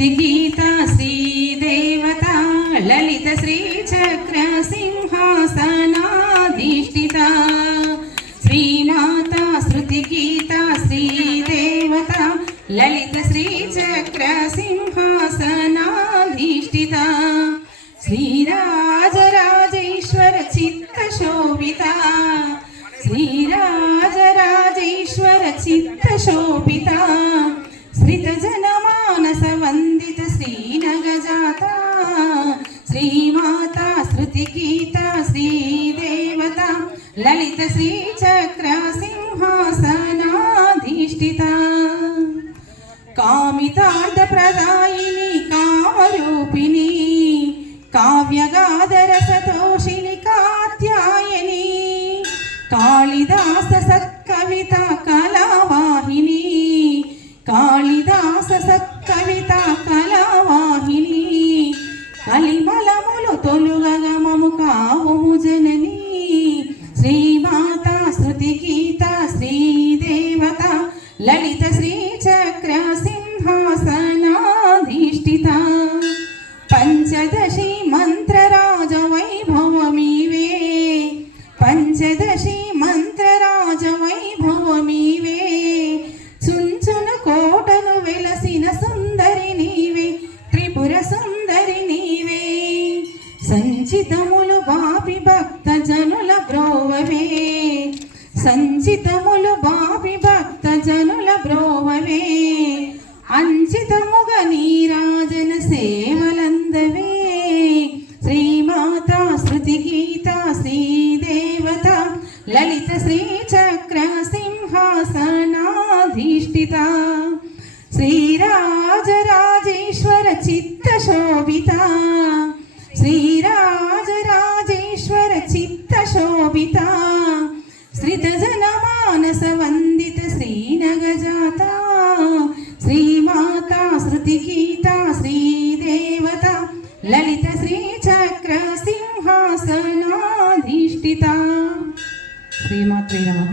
स्तुतिगीता श्रीदेवता ललित श्रीचक्र सिंहासनाधिष्ठिता श्रीमाता स्तुतिगीता श्रीदेवता ललित श्रीचक्र सिंहासनाधिष्ठिता श्रीराजराजेश्वर चित्तशोभिता श्रीराजराजेश्वर चित्तशोभिता श्रितजनमानस वंदित श्रीनगजाता श्रीमाता स्तुतिगीता श्रीदेवता ललित श्रीचक्र सिंहासनाधिष्ठिता कामितार्थप्रदायिनी कामरूपिणी काव्यगाधरसतोषिणि कात्यायनी कालिदास सत्कविता कलावाहिनी कालिदास सत्कविता कलावाहिनी कलिमलमुलु तोलुगगममु कावुमु जननी श्रीमाता स्तुतिगीता श्रीदेवता ललित श्रीचक्र सिंहासनाधिष्ठिता पंचदशी मंत्रराज वैभवमीवे पंचदशी मंत्रराज वैभवमीवे చుంచున కోటను వెలసిన సుందరి నీవే త్రిపుర సుందరి నీవే సంచితములు బాపి భక్త జనుల బ్రోవవే సంచితములు బాపి భక్త జనుల బ్రోవవే అంచితముగ నీరాజన సేవలందవే శ్రీమాతా स्तुतिगीता श्रीदेवता ललित श्रीचक्र सिंहासनाधिष्ठिता श्रीराजराजेश्वर चित्तशोभिता श्रीराजराजेश्वर चित्तशोभिता श्रितजनमानस वंदित श्रीनगजाता श्रीमाता स्तुतिगीता श्रीदेवता ललित श्रीचक्र सिंहासनाधिष्ठिता श्रीमात्रे नमः।